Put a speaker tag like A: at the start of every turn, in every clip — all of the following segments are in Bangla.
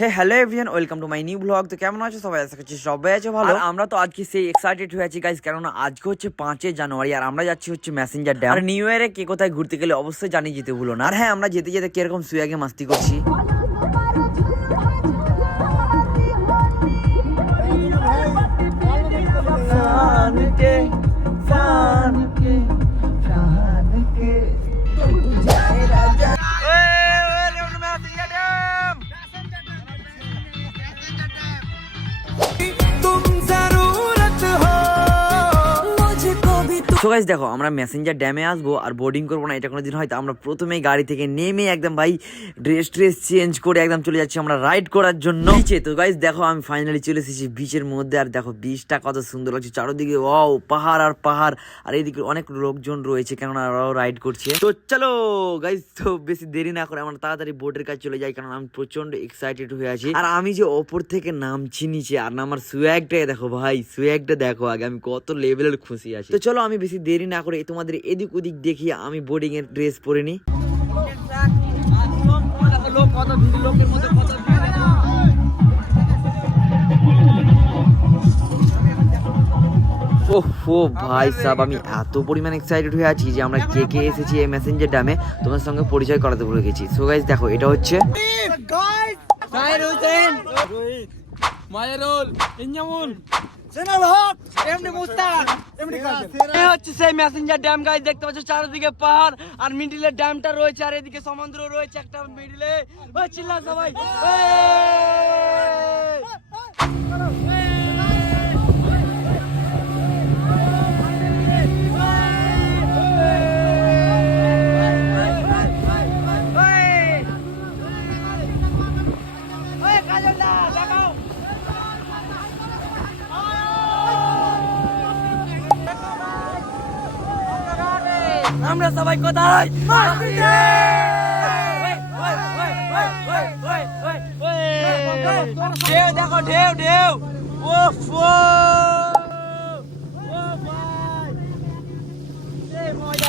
A: Hey hello avian welcome to my new blog তো কেমন আছো সবাই? আশা করছি সবাই আছে ভালো। আমরা তো আজকে সেই এক্সাইটেড হয়ে আছি গাইজ কেননা আজকে হচ্ছে পাঁচই জানুয়ারি আর আমরা যাচ্ছি হচ্ছে মেসেঞ্জার ড্যাম আর নিউ ইয়ারে কে কোথায় ঘুরতে গেলে অবশ্যই জানিয়ে যেতে ভুলো না। আর হ্যাঁ আমরা যেতে যেতে কীরকম সুয়াগে মাস্তি করছি। সো গাইস দেখো, আমরা মেসেঞ্জার ড্যামে আসব আর বোর্ডিং করব না, এটা কোনো দিন হয়তো। আমরা প্রথমেই গাড়ি থেকে নেমে একদম ভাই ড্রেস ট্রেস চেঞ্জ করে একদম চলে যাচ্ছি আমরা রাইড করার জন্য। বিচে তো গাইস দেখো, আমি ফাইনালি চলে এসেছি বিচের মধ্যে আর দেখো বিচটা কত সুন্দর লাগছে। চারোদিকে ও পাহাড় আর পাহাড়। আর এইদিকে অনেক লোকজন রয়েছে, কেননা ওরাও রাইড করছে। তো চলো গাইস তো বেশি দেরি না করে আমরা তাড়াতাড়ি বোটের কাছে চলে যাই কারণ আমি প্রচণ্ড এক্সাইটেড হয়ে আছি। আর আমি যে ওপর থেকে নামছি, নিচে, আর আমার সুয়াগটাই দেখো ভাই সুয়াগটা দেখো আগে, আমি কত লেভেলের খুশি আছি। তো চলো, আমি বেশি দেরি না করে তোমাদের এদিক ওদিক দেখিয়ে আমি বোর্ডিং এর ড্রেস পরে নিই। ওহো ভাই সাব আমি এত পরিমাণ এক্সাইটেড হয়ে আছি যে আমরা কে কে এসেছি এই মেসেঞ্জার ড্যামে তোমার সঙ্গে পরিচয় করাতে ভুলে গেছি। সো গাইজ দেখো এটা হচ্ছে
B: মায়েরুল হক এমনি মুস্তাক এমনি এই হচ্ছে সেই মেসেঞ্জার ড্যাম গাইস দেখতে পাচ্ছ চারিদিকে পাহাড় আর মিডিলে ড্যামটা রয়েছে আর এদিকে সমুদ্র রয়েছে একটা মিডিলে ওই চিল্লা সবাই আমরা সবাই কোথায়? ঢেউ, দেখো, ঢেউ ঢেউ। ও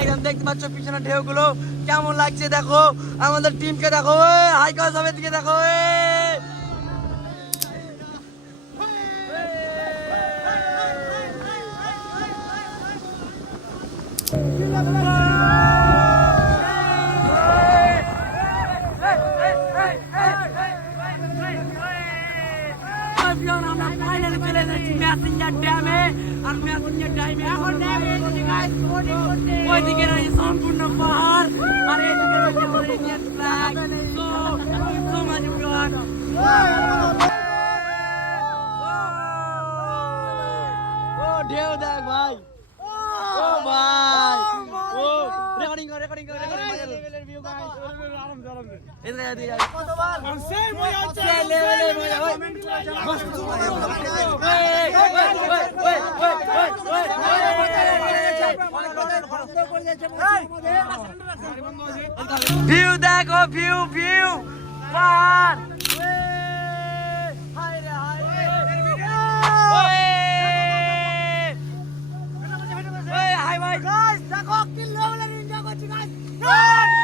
B: একদম দেখতে পাচ্ছ পিছনে ঢেউগুলো। কেমন লাগছে দেখো? আমাদের টিমকে দেখো। হাই সবের দিকে দেখো ম্যাসেঞ্জার ড্যামে আর ম্যাসেঞ্জার ড্যামে এখন ওইদিকে রয়েছে সম্পূর্ণ পাহাড় আর এইদিকে রয়েছে Indian flag so so much ও ঢেউ দেখ ভাই ও ভাই ও রেকর্ডিং কর রেকর্ডিং কর রেকর্ডিং কর ভিউ গাইস এদিকে এদিকে কতবার সেই মজা হচ্ছে ভিউ দেখো ভিউ ভিউ পার হাই ভাই গাইস দেখো কি লেভেলের এনজয় করছি গাইস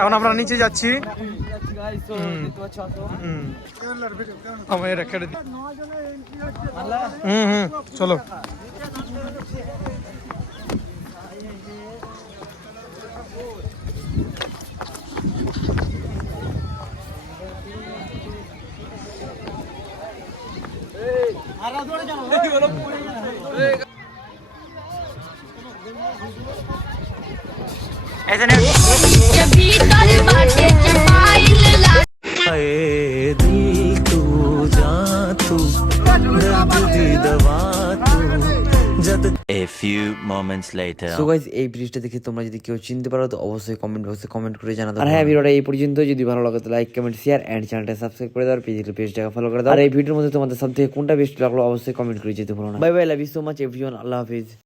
C: এখন আমরা নিচে যাচ্ছি। হুম। হুম চলো।
D: আর দৌড়ে যাও।
E: A few moments later.
A: So guys এই ব্রিজটা দেখে তোমরা যদি কেউ চিনতে পারো তো অবশ্যই কমেন্ট বক্সে কমেন্ট করে জানাতে আর হ্যাঁ ভিডিওটা এই পর্যন্ত। যদি ভালো লাগে তো লাইক কমেন্ট শেয়ার এন্ড চ্যানেলটা সাবস্ক্রাইব করে দাও আর পেজের পেজটাকে ফলো করে দাও। আর এই ভিডিওর মধ্যে তোমাদের সব থেকে কোনটা বেস্ট লাগল অবশ্যই কমেন্ট করে যেতে ভুলো না। Bye bye love you so much everyone Allah Hafiz.